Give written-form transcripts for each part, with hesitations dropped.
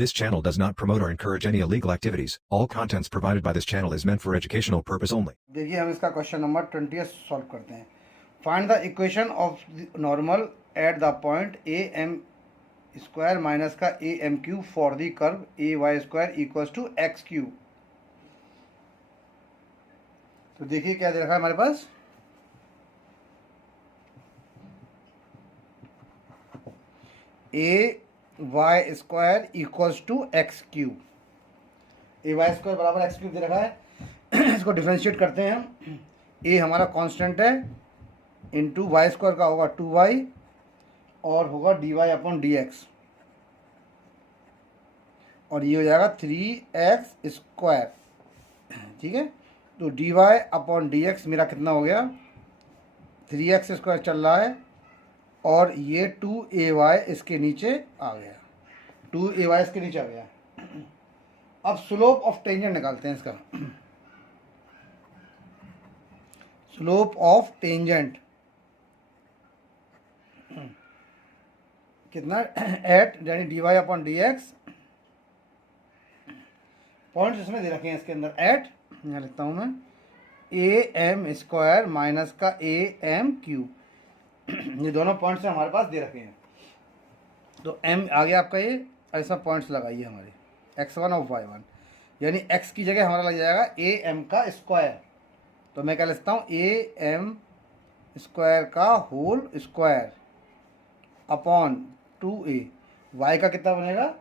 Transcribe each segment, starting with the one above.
This channel does not promote or encourage any illegal activities. All contents provided by this channel is meant for educational purpose only. देखिए हम इसका question number 20 solve करते हैं. Find the equation of normal at the point A M square minus का A M cube for the curve A Y square equals to X cube. तो देखिए क्या दे रखा है हमारे पास. A Y square equals to X cube. A Y square बराबर एक्स क्यूब दे रखा है. इसको डिफ्रेंशिएट करते हैं हम. ए हमारा कांस्टेंट है, इंटू वाई स्क्वायर का होगा 2y और होगा dy अपॉन डी एक्स, और ये हो जाएगा 3x स्क्वायर. ठीक है, तो dy अपॉन डी एक्स मेरा कितना हो गया, 3x स्क्वायर चल रहा है, और ये 2ay इसके नीचे आ गया. 2ay इसके नीचे आ गया. अब स्लोप ऑफ टेंजेंट निकालते हैं इसका. स्लोप ऑफ टेंजेंट कितना, एट यानी D Y upon D X. Points इसमें दे रखे हैं इसके अंदर. एट यहाँ लिखता हूँ मैं, ए एम स्क्वायर माइनस का ए एम क्यू. ये दोनों पॉइंट्स हमारे पास दे रखे हैं. तो एम आ गया आपका, ये ऐसा पॉइंट्स लगाइए हमारे x1 और y1, यानी x की जगह हमारा लग जाएगा ए एम का स्क्वायर. तो मैं क्या लिखता हूँ, ए एम स्क्वायर का whole square upon 2a. y का कितना बनेगा,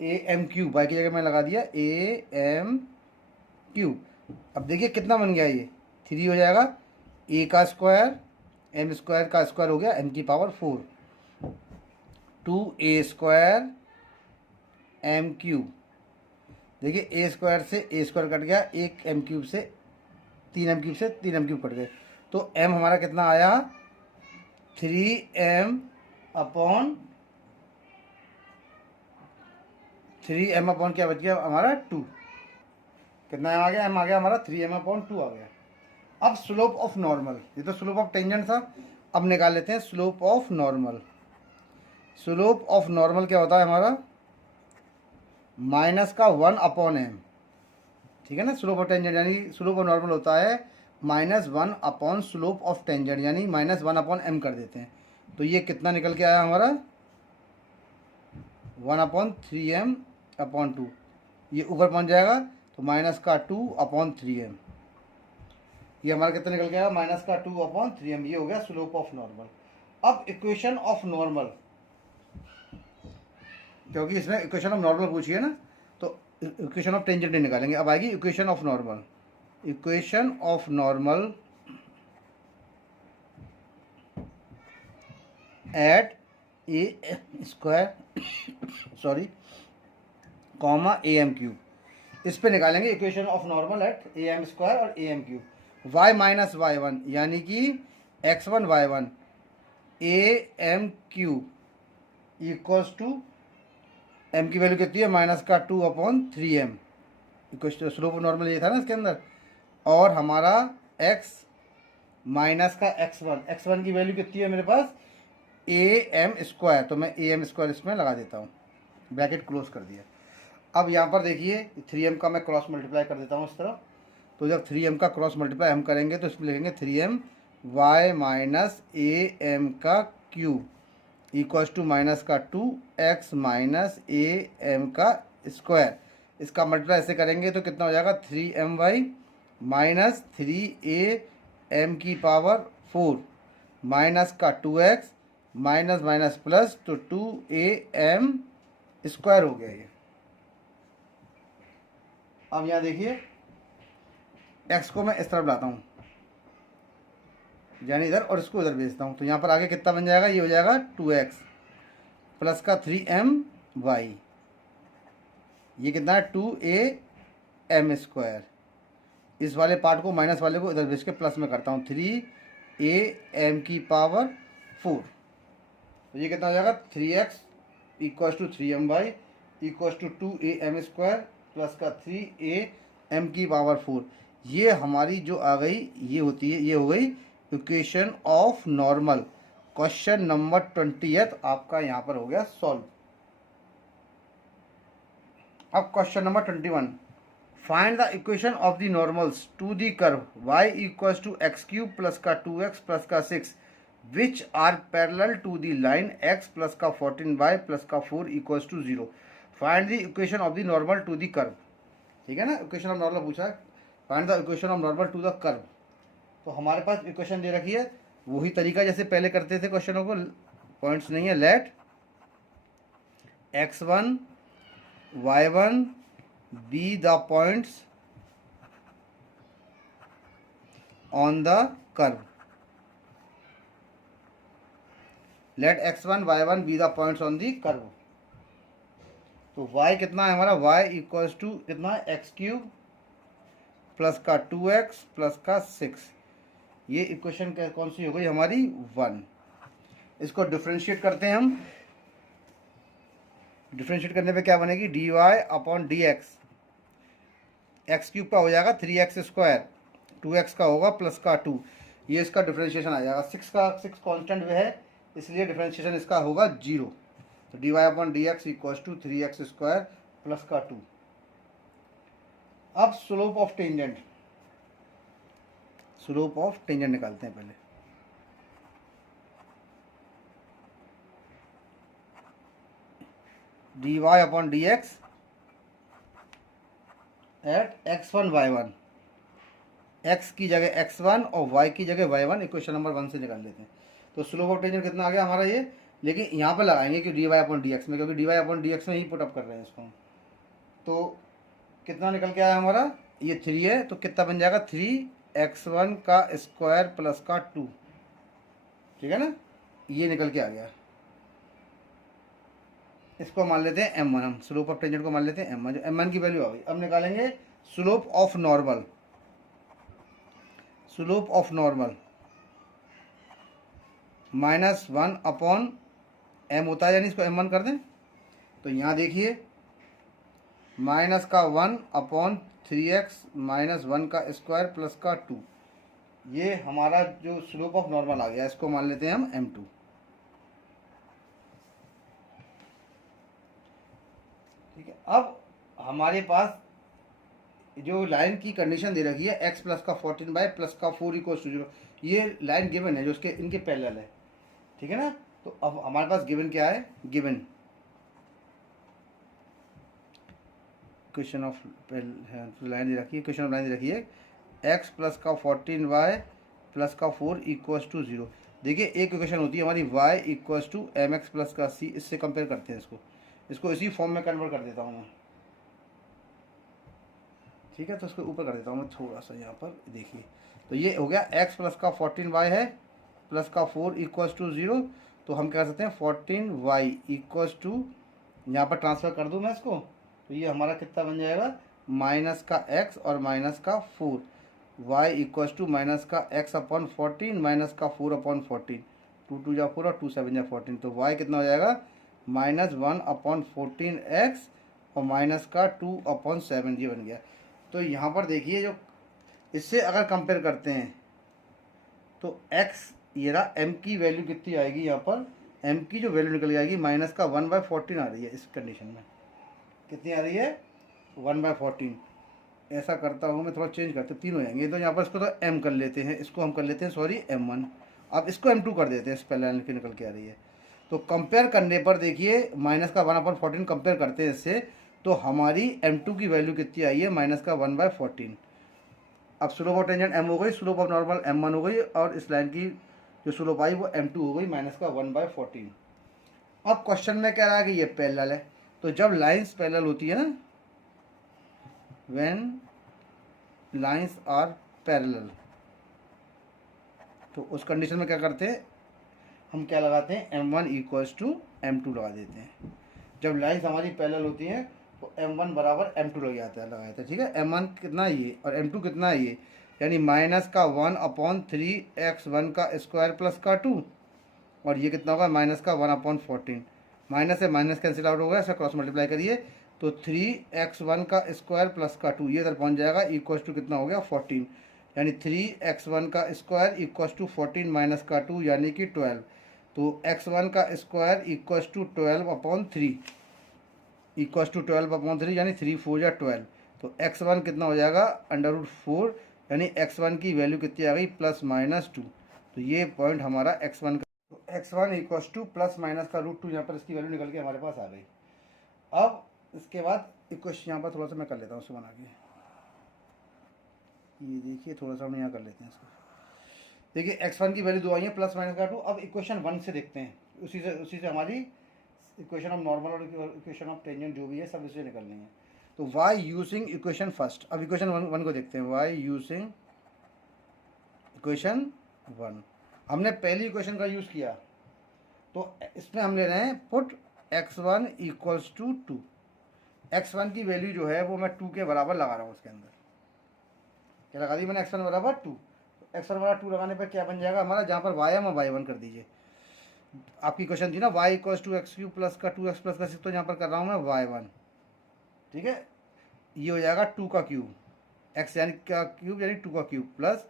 ए एम क्यूब. y की जगह मैं लगा दिया ए एम क्यूब. अब देखिए कितना बन गया, ये 3 हो जाएगा. a का स्क्वायर एम स्क्वायर का स्क्वायर हो गया m की power 4. 2a square M cube. देखिए ए स्क्वायर से ए स्क्वायर कट गया, एक एम क्यूब से 3 एम क्यूब से 3 एम क्यूब कट गए. तो एम हमारा कितना आया, 3m अपॉन 3m अपॉन क्या बच गया हमारा 2. कितना आ गया, एम आ गया हमारा 3m अपॉन 2 आ गया. अब स्लोप ऑफ नॉर्मल, ये तो स्लोप ऑफ टेंजेंट था. अब निकाल लेते हैं slope of normal. Slope of normal क्या होता है हमारा, माइनस का 1 अपॉन एम. ठीक है ना. स्लोप ऑफ टेंजेंट यानी स्लोप ऑफ नॉर्मल होता है -1 अपॉन स्लोप ऑफ टेंजेंट, यानी -1 अपॉन एम कर देते हैं. तो ये कितना निकल के आया हमारा, 1 अपॉन 3m अपॉन 2. ये ऊपर पहुंच जाएगा तो माइनस का 2 अपॉन 3m. ये हमारा कितना निकल गया, माइनस का 2 अपॉन 3m. ये हो गया स्लोप ऑफ नॉर्मल. अब इक्वेशन ऑफ नॉर्मल, क्योंकि इसने इक्वेशन ऑफ नॉर्मल पूछी है ना, तो इक्वेशन ऑफ टेंजेंट नहीं निकालेंगे. अब आएगी equation of normal. Equation of normal at A square sorry comma A M cube. इस पे निकालेंगे equation of normal at A M square और A M cube. y minus Y one यानी कि x1 y1 A M cube equals to m की value कितनी है, minus का 2 upon 3m. Equation slope of normal ये था ना इसके अंदर. और हमारा x माइनस का x1 की वैल्यू कितनी है मेरे पास, ए एम स्क्वायर. तो मैं ए एम स्क्वायर इसमें लगा देता हूँ, ब्रैकेट क्लोज कर दिया. अब यहाँ पर देखिए 3m का मैं क्रॉस मल्टीप्लाई कर देता हूँ इस तरफ. तो जब 3m का क्रॉस मल्टीप्लाई हम करेंगे तो इसमें लिखेंगे 3m y minus A M का क्यूब इक्वल्स टू माइनस का 2x माइनस ए एम का स्क्वायर. इसका मल्टीप्लाई ऐसे करेंगे तो कितना हो जाएगा, 3my माइनस 3am की पावर 4 माइनस का 2x माइनस माइनस प्लस, तो 2am स्क्वायर हो गया ये. अब यहाँ देखिए x को मैं इस तरफ लाता हूँ, यानी इधर, और इसको इधर भेजता हूँ. तो यहाँ पर आगे कितना बन जाएगा, ये हो जाएगा 2x प्लस का 3my. ये कितना है, 2am स्क्वायर. इस वाले पार्ट को माइनस वाले को इधर भेज के प्लस में करता हूँ, 3am की पावर 4. तो ये कितना हो जाएगा, 3x equals to 3my equals to 2am square plus का 3am की पावर 4. ये हमारी जो आ गई ये होती है, ये हो गई equation of normal. Question number 20 आपका यहाँ पर हो गया सॉल्व. अब question number 21, find the equation of the normals to the curve y equals to X cube plus का 2x प्लस का 6 which are parallel to the line x plus का 14y plus का 4 equals to 0। Find the equation of the normal to the curve. ठीक है ना, equation of normal पूछा है, find the equation of normal to the curve. तो हमारे पास equation दे रखी है, वही तरीका जैसे पहले करते थे क्वेश्चनों को, पॉइंट्स नहीं है। Let x1 y1 be the points on the curve। let x1 y1 be the points on the curve। तो y कितना है हमारा, y इक्वल्स टू कितना है, एक्स क्यूब प्लस का 2x प्लस का 6। ये इक्वेशन कौन सी हो गई हमारी, 1। इसको डिफ्रेंशिएट करते हैं हम। डिफ्रेंशिएट करने पे क्या बनेगी, dy upon D x, x cube का हो जाएगा 3x स्क्वायर, 2x का होगा प्लस का 2, ये इसका डिफ्रेंशिएशन आ जाएगा। 6 कांस्टेंट है, इसलिए डिफ्रेंशिएशन इसका होगा 0। तो dy upon D X equals to 3x square plus का 2। अब slope of tangent, slope of tangent निकालते हैं पहले। dy upon D X at x1 y1, x की जगह x1 और y की जगह y1, इक्वेशन नंबर 1 से निकाल लेते हैं। तो स्लोप ऑफ टेंजेंट कितना आ गया हमारा ये, लेकिन यहाँ पर लगाएंगे कि dy अपॉन डी एक्स में, क्योंकि dy अपॉन डी एक्स में ही पुट अप कर रहे हैं इसको। तो कितना निकल के आया हमारा, ये 3 है, तो कितना बन जाएगा 3x1 का स्क्वायर प्लस का 2। ठीक है ना, ये निकल के आ गया। इसको मान लेते हैं m1, हम स्लोप ऑफ टेंजेंट को मान लेते हैं m1, जो m1 की वैल्यू आ गई। अब निकालेंगे slope of normal. Slope of normal -1 upon m होता है, यानी इसको m1 कर दें। तो यहाँ देखिए माइनस का 1 अपॉन 3x माइनस 1 का स्क्वायर प्लस का 2, ये हमारा जो स्लोप ऑफ नॉर्मल आ गया, इसको मान लेते हैं हम m2। ठीक है, अब हमारे पास जो लाइन की कंडीशन दे रखी है x प्लस का 14 बाई प्लस का 4 इक्वल्स टू 0, ये लाइन गिवन है जो उसके इनके पैरेलल है। ठीक है ना, तो अब हमारे पास गिवन क्या है, गिवन क्वेश्चन ऑफ लाइन दे रखी है, क्वेश्चन ऑफ लाइन दे रखी है x प्लस का 14y प्लस का 4 इक्वल्स टू 0। देखिए एक इक्वेशन होती है हमारी y equals to mx plus का c, इससे कंपेयर करते हैं इसको इसी फॉर्म में कन्वर्ट कर देता हूँ मैं। ठीक है, तो इसको ऊपर कर देता हूँ मैं थोड़ा सा, यहाँ पर देखिए। तो ये हो गया x प्लस का 14y है प्लस का 4 इक्वल्स टू 0। तो हम क्या कर सकते हैं 14y इक्वल्स टू, यहाँ पर ट्रांसफर कर दूँ मैं इसको, तो ये हमारा कितना बन जाएगा, माइनस का x और माइनस का 4, y इक्वल्स टू माइनस का x अपॉन 14 माइनस का 4 अपॉन 14, 2 2 जा 4 और 2 7 जा 14। तो y कितना हो जाएगा, -1 अपॉन 14x और माइनस का 2 अपॉन 7, ये बन गया। तो यहाँ पर देखिए जो इससे अगर कंपेयर करते हैं तो x, ये रहा m की वैल्यू कितनी आएगी, यहाँ पर m की जो वैल्यू निकल जाएगी माइनस का 1/14 आ रही है। इस कंडीशन में कितनी आ रही है, 1/14। ऐसा करता हूँ मैं, थोड़ा चेंज करते, 3 हो जाएंगे। तो यहाँ पर इसको तो m कर लेते हैं, इसको हम कर लेते हैं सॉरी m1। अब इसको m2 कर देते हैं, इस पहले लाइन की निकल के आ रही है। तो कंपेयर करने पर देखिए माइनस का 1/14 कंपेयर करते हैं इससे, तो हमारी m2 की वैल्यू कितनी आई है, माइनस का 1/14। अब स्लोप ऑफ टेंजेंट m हो गई, स्लोप ऑफ नॉर्मल m1 हो गई, और इस लाइन की जो स्लोप आई वो m2 हो गई, माइनस का 1/14। अब क्वेश्चन में कह रहा है कि ये पैरेलल है। तो जब लाइंस पैरेलल होती है ना, व्हेन लाइंस आर पैरेलल, तो उस कंडीशन में क्या करते हैं हम, क्या लगाते हैं m1 इक्वल्स टू m2 लगा देते हैं। जब लाइंस हमारी पैरेलल होती हैं तो m1 बराबर m2 लग जाता है, लगाते हैं। ठीक है, m1 कितना है ये और m2 कितना है ये, यानी माइनस का 1 अपॉन 3x1 का स्क्वायर प्लस का 2, और ये कितना होगा माइनस का 1/14। माइनस से माइनस कैंसिल आउट होगा, ऐसा क्रॉस मल्टीप्लाई करिए तो 3x1 का स्क्वायर प्लस का 2, ये इधर पहुँच जाएगा, इक्वल्स टू कितना हो गया 14, यानी 3x1 का स्क्वायर इक्वल्स टू 14 माइनस का 2 यानी कि 12। तो x1 का square equals to 12/3। Equals to 12/3 यानी 3 4 या 12। तो x1 कितना हो जाएगा √4, यानी x1 की वैल्यू कितनी आ गई +-2। तो ये पॉइंट हमारा x1 का, x1 इक्वस टू +- का √2, यहाँ पर इसकी वैल्यू निकल के हमारे पास आ गई। अब इसके बाद इक्वेशन यहाँ पर थोड़ा सा मैं कर लेता हूँ उसको बना के, ये देखिए थोड़ा सा हम यहाँ कर लेते हैं इसको। देखिए x1 की वैल्यू 2 आई है +- का 2। अब इक्वेशन 1 से देखते हैं, उसी से हमारी इक्वेशन ऑफ नॉर्मल और इक्वेशन ऑफ टेंजेंट जो भी है सब इससे निकलनी है। तो y यूजिंग इक्वेशन फर्स्ट, अब इक्वेशन वन को देखते हैं। y यूजिंग इक्वेशन 1, हमने पहली इक्वेशन का यूज़ किया, तो इसमें हम ले रहे हैं put x1 equals to 2। x1 की वैल्यू जो है वो मैं 2 के बराबर लगा रहा हूँ उसके अंदर। क्या लगा दी मैंने x1 बराबर 2। x1 बराबर 2 लगाने पर क्या बन जाएगा हमारा, जहाँ पर y है वहाँ y1 कर दीजिए। आपकी क्वेश्चन थी ना y equals to x cube plus का 2x प्लस का 6, तो यहाँ पर कर रहा हूँ मैं y1। ठीक है, ये हो जाएगा 2 का क्यूब, x यानी का क्यूब यानी 2 का क्यूब प्लस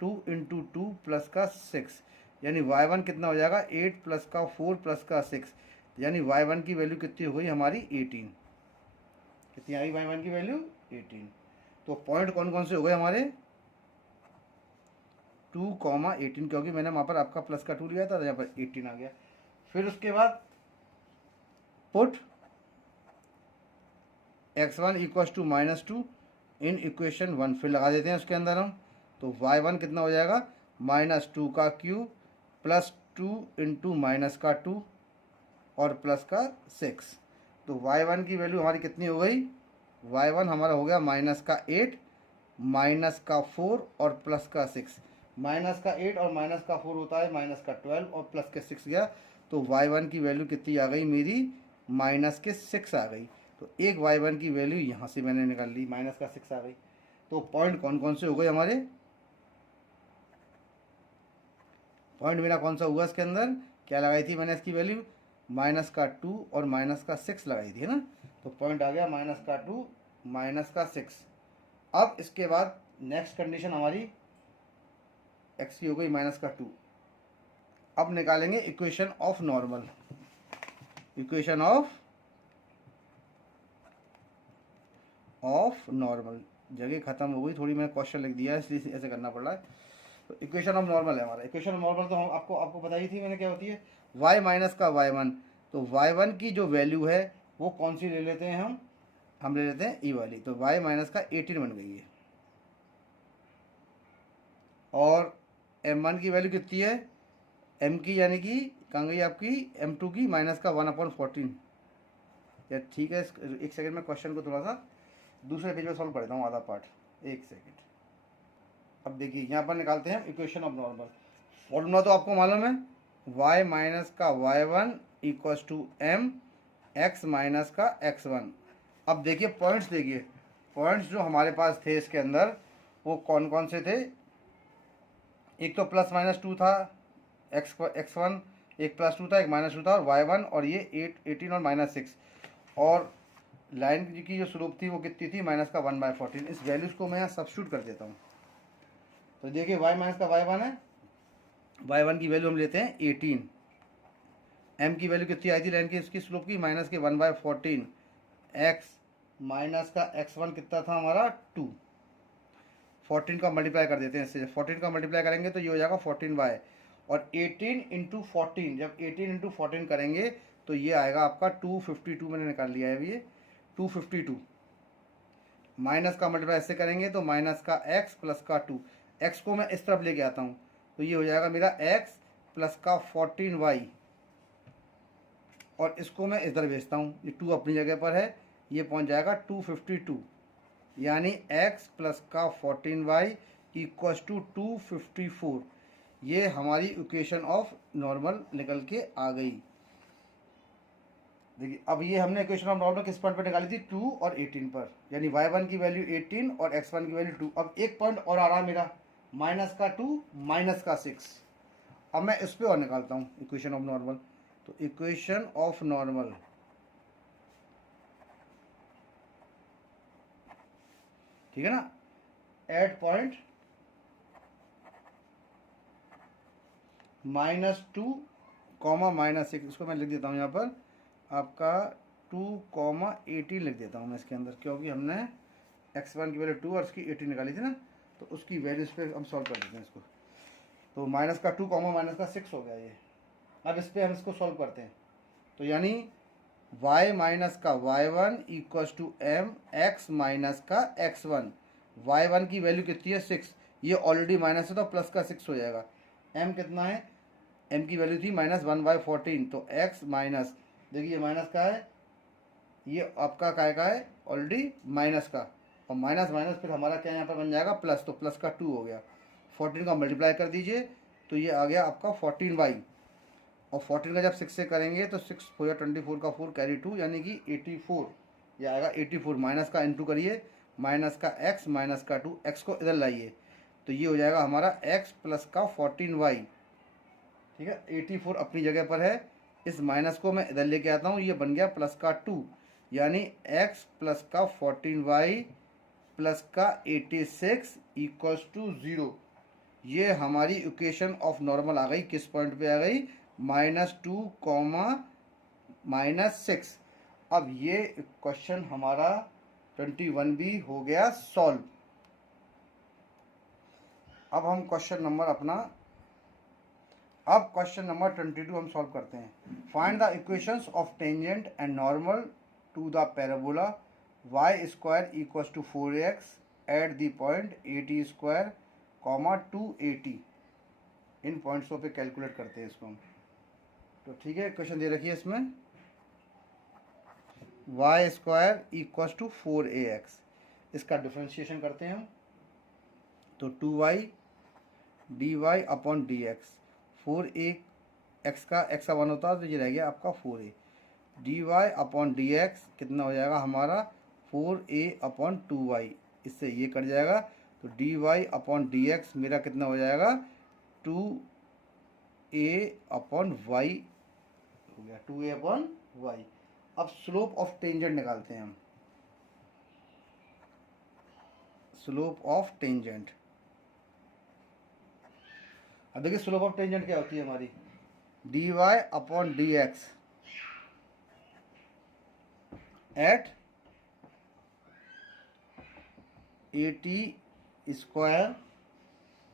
2 इंटू 2 प्लस का 6, यानी y1 कितना हो जाएगा 8 प्लस का 4 प्लस का 6, यानी y1 की वैल्यू कितनी हो गई हमारी 18। कितनी आई y1 की वैल्यू 18। तो पॉइंट कौन कौन से हो गए हमारे 2,18, क्योंकि मैंने वहाँ पर आपका प्लस का 2 लिया था तो यहाँ पर 18 आ गया। फिर उसके बाद put x1 equals to -2 in equation 1, फिर लगा देते हैं उसके अंदर हम। तो y1 कितना हो जाएगा -2 का क्यूब प्लस 2 इंटू माइनस का 2 और प्लस का 6। तो y1 की वैल्यू हमारी कितनी हो गई, y1 हमारा हो गया -8 माइनस का 4 और प्लस का 6। -8 और माइनस का 4 होता है -12 और प्लस के 6 गया, तो y1 की वैल्यू कितनी आ गई मेरी -6 आ गई। तो एक y1 की वैल्यू यहाँ से मैंने निकाल ली, -6 आ गई। तो पॉइंट कौन कौन से हो गए हमारे, पॉइंट मेरा कौन सा हुआ इसके अंदर, क्या लगाई थी मैंने इसकी वैल्यू -2 और -6 लगाई थी, है ना। तो पॉइंट आ गया -2 -6। अब इसके बाद नेक्स्ट कंडीशन हमारी x की हो गई -2। अब निकालेंगे equation of normal, equation of normal. जगह खत्म हो गई थोड़ी, मैंने क्वेश्चन लिख दिया इसलिए ऐसे करना पड़ रहा है। तो इक्वेशन ऑफ नॉर्मल है हमारा। इक्वेशन ऑफ नॉर्मल तो हम आपको बताई थी मैंने, क्या होती है y माइनस का y1। तो y1 की जो वैल्यू है वो कौन सी ले लेते हैं हम ले लेते हैं ई वाली। तो y माइनस का 18 बन गई है, और m1 की वैल्यू कितनी है, m की यानी कि कहाँ गई आपकी m2 की माइनस का 1/14। या ठीक है, एक सेकंड में क्वेश्चन को थोड़ा सा दूसरे पेज में सॉल्व कर देता हूँ आधा पार्ट, एक सेकंड। अब देखिए यहाँ पर निकालते हैं इक्वेशन ऑफ नॉर्मल। फॉर्मूला तो आपको मालूम है, y माइनस का y1 equals to m x minus का x1। अब देखिए पॉइंट्स, देखिए पॉइंट्स जो हमारे पास थे इसके अंदर वो कौन कौन से थे। एक तो +-2 था x1, एक +2 था, एक -2 था, और y1, और ये 18 और -6। और लाइन की जो स्लोप थी वो कितनी थी -1/14। इस वैल्यूज़ को मैं यहाँ सब्स्टिट्यूट कर देता हूँ। तो देखिए y माइनस का y1 है, y1 की वैल्यू हम लेते हैं 18, m की वैल्यू कितनी आई थी लाइन की इसकी स्लोप की -1/14, x माइनस का x1 कितना था हमारा 2, 14 का मल्टीप्लाई कर देते हैं इससे। 14 का मल्टीप्लाई करेंगे तो ये हो जाएगा 14y, और 18 इंटू 14, जब 18 इंटू 14 करेंगे तो ये आएगा आपका 252, मैंने निकाल लिया है अभी ये 252। माइनस का मल्टीप्लाई इससे करेंगे तो माइनस का x प्लस का 2, x को मैं इस तरफ लेके आता हूँ तो ये हो जाएगा मेरा x प्लस का 14y, और इसको मैं इधर भेजता हूँ, ये 2 अपनी जगह पर है, ये पहुँच जाएगा 252, यानी x प्लस का 14y इक्वल्स टू 254। ये हमारी इक्वेशन ऑफ नॉर्मल निकल के आ गई। देखिए अब ये हमने इक्वेशन ऑफ नॉर्मल किस पॉइंट पर निकाली थी 2 और 18 पर, यानी y1 की वैल्यू 18 और x1 की वैल्यू 2। अब एक पॉइंट और आ रहा मेरा -2 -6। अब मैं इस पर और निकालता हूँ इक्वेशन ऑफ नॉर्मल। तो इक्वेशन ऑफ नॉर्मल, ठीक है ना, एट पॉइंट -2, -6, इसको मैं लिख देता हूँ यहाँ पर आपका 2,18 लिख देता हूँ मैं इसके अंदर, क्योंकि हमने x1 की वैल्यू 2 और इसकी 18 निकाली थी ना, तो उसकी वैल्यू इस पर हम सॉल्व कर देते हैं इसको। तो माइनस का 2 माइनस का 6 हो गया ये। अब इस पर हम इसको सॉल्व करते हैं, तो यानी y माइनस का y1 equals to m x minus का x1। y1 की वैल्यू कितनी है 6, ये ऑलरेडी माइनस है तो प्लस का 6 हो जाएगा। m कितना है, m की वैल्यू थी -1/14, तो x माइनस, देखिए ये माइनस का है, ये आपका काय का है ऑलरेडी माइनस का, और माइनस माइनस फिर हमारा क्या यहाँ पर बन जाएगा प्लस, तो प्लस का 2 हो गया। 14 का मल्टीप्लाई कर दीजिए तो ये आ गया आपका 14y, और 14 का जब 6 से करेंगे तो 6 4 24 का 4 कैरी 2 यानी कि 84, ये आएगा 84। माइनस का इंटू करिए, माइनस का x माइनस का 2, x को इधर लाइए तो ये हो जाएगा हमारा x प्लस का 14y, ठीक है। 84 अपनी जगह पर है, इस माइनस को मैं इधर लेके आता हूँ, ये बन गया प्लस का 2, यानी x प्लस का 14y प्लस का 86 इक्वल्स टू 0। ये हमारी इक्वेशन ऑफ नॉर्मल आ गई, किस पॉइंट पे आ गई, -2, -6। अब ये क्वेश्चन हमारा 21 भी हो गया सॉल्व। अब हम क्वेश्चन नंबर 22 हम सॉल्व करते हैं। Find the equations of tangent and normal to the parabola y² equals to 4x at the point 80², 280। इन पॉइंट्सों पे कैलकुलेट करते हैं इसको हम। तो ठीक है, क्वेश्चन दे रखी है इसमें y² इक्वल्स टू 4ax, इसका डिफ्रेंशिएशन करते हैं हम, तो 2y dy upon dx, 4a x का 1 होता है तो ये रह गया आपका 4a, dy अपॉन dx कितना हो जाएगा हमारा 4a अपॉन 2y, इससे ये कट जाएगा, तो dy अपॉन dx मेरा कितना हो जाएगा 2a अपॉन y हो गया, 2a अपॉन y। अब स्लोप ऑफ टेंजेंट निकालते हैं हम, स्लोप ऑफ टेंजेंट। अब देखिए स्लोप ऑफ टेंजेंट क्या होती है हमारी, dy अपॉन dx एट 80²,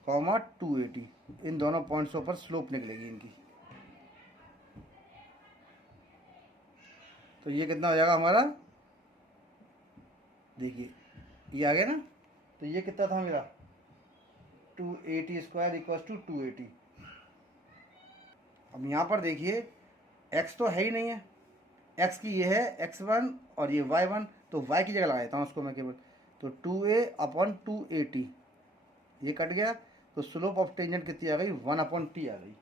280, इन दोनों पॉइंट्सों पर स्लोप निकलेगी इनकी। तो ये कितना हो जाएगा हमारा, देखिए ये आ गया ना, तो ये कितना था मेरा 280² इक्वल्स टू 280। अब यहाँ पर देखिए x तो है ही नहीं है, x की ये है x1 और ये y1, तो y की जगह लगा देता हूँ उसको मैं केवल, तो 2a अपॉन 280 ये कट गया, तो स्लोप ऑफ टेंजेंट कितनी आ गई 1/t आ गई।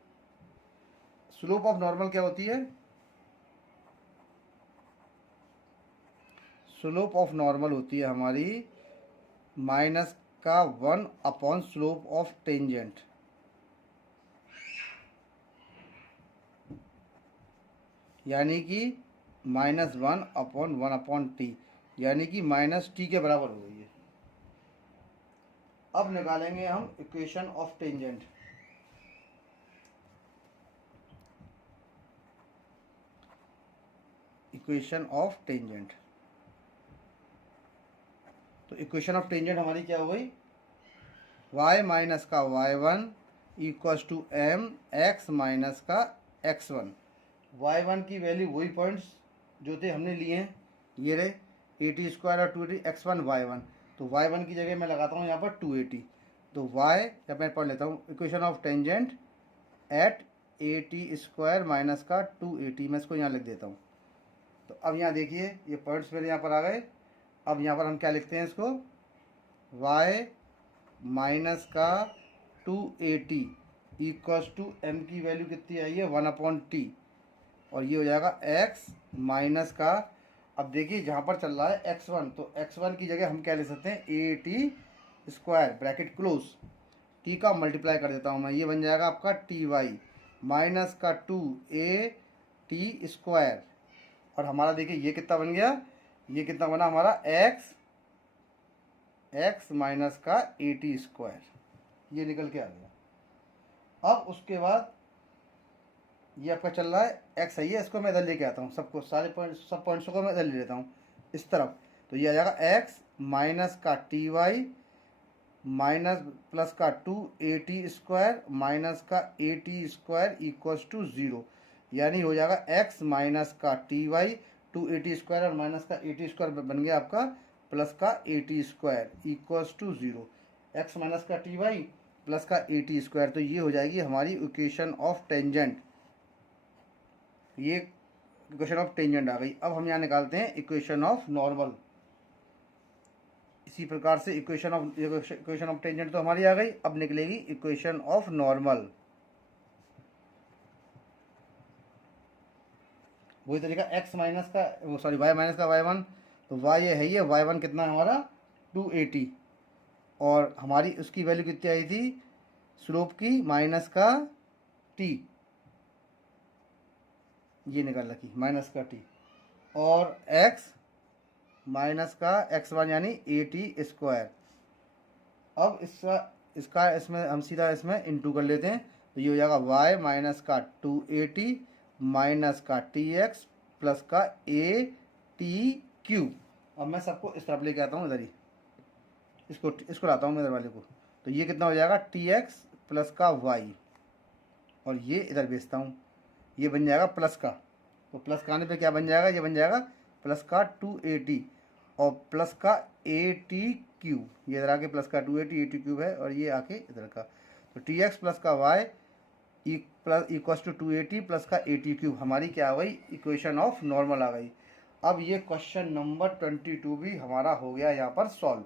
स्लोप ऑफ नॉर्मल क्या होती है, स्लोप ऑफ नॉर्मल होती है हमारी माइनस का 1 अपॉन स्लोप ऑफ टेंजेंट, यानी कि -1 अपॉन 1/t, यानी कि -t के बराबर हो गई है। अब निकालेंगे हम equation of tangent. Equation of tangent, तो इक्वेशन ऑफ टेंजेंट हमारी क्या हो गई, y माइनस का y1 equals to m x minus का x1। y1 की वैल्यू वही पॉइंट्स जो थे हमने लिए हैं, ये रहे 80² और 280, x1 y1, तो y1 की जगह मैं लगाता हूँ यहाँ पर 280, तो y जब मैं पढ़ लेता हूँ equation of tangent at 80² minus का 280, मैं इसको यहाँ लिख देता हूँ। तो अब यहाँ देखिए ये पॉइंट्स मेरे यहाँ पर आ गए। अब यहाँ पर हम क्या लिखते हैं इसको, y माइनस का 280 इक्वल्स टू m की वैल्यू कितनी आई है 1/t, और ये हो जाएगा x माइनस का, अब देखिए जहाँ पर चल रहा है x1, तो x1 की जगह हम क्या ले सकते हैं 80² ब्रैकेट क्लोज, t का मल्टीप्लाई कर देता हूँ मैं, ये बन जाएगा आपका ty माइनस का 2at², और हमारा देखिए ये कितना बन गया, ये कितना बना हमारा x माइनस का 80², ये निकल के आ गया। अब उसके बाद ये आपका चल रहा है एक्स है, ये इसको मैं इधर लेके आता हूँ, सबको सारे पॉइंट सब पॉइंट्सों को मैं इधर ले लेता हूँ इस तरफ। तो ये आ जाएगा एक्स माइनस का टी वाई माइनस प्लस का 2at² माइनस का at² इक्वल्स टू 0, यानी हो जाएगा एक्स माइनस का टी वाई 2at² और माइनस का at² बन गया आपका प्लस का at² equals to 0। X minus का टी वाई प्लस का at², तो ये हो जाएगी हमारी इक्वेशन ऑफ टेंजेंट, ये इक्वेशन ऑफ टेंजेंट आ गई। अब हम यहाँ निकालते हैं इक्वेशन ऑफ नॉर्मल। इसी प्रकार से इक्वेशन ऑफ टेंजेंट तो हमारी आ गई, अब निकलेगी इक्वेशन ऑफ नॉर्मल। वही तरीका एक्स माइनस का वो सॉरी वाई माइनस का y1, तो y ये है, ये y1 कितना है हमारा 280, और हमारी उसकी वैल्यू कितनी आई थी स्लोप की माइनस का t, ये निकाल रखी माइनस का t, और x माइनस का x1 यानी at²। अब इसका इसमें हम सीधा इसमें इंटू कर लेते हैं, तो ये हो जाएगा y माइनस का 2at माइनस का tx प्लस का atq। अब मैं सबको इस तरफ लेके आता हूँ, इधर ही इसको लाता हूँ मैं इधर वाले को, तो ये कितना हो जाएगा tx प्लस का y, और ये इधर भेजता हूँ, ये बन जाएगा प्लस का, तो प्लस का आने पे क्या बन जाएगा, ये बन जाएगा प्लस का 2at और प्लस का atq, ये इधर आके प्लस का 2at atq है, और ये आके इधर का, तो tx प्लस का y plus equals to 2at plus का atq, हमारी क्या आ गई इक्वेशन ऑफ नॉर्मल आ गई। अब ये क्वेश्चन नंबर 22 भी हमारा हो गया यहाँ पर सॉल्व।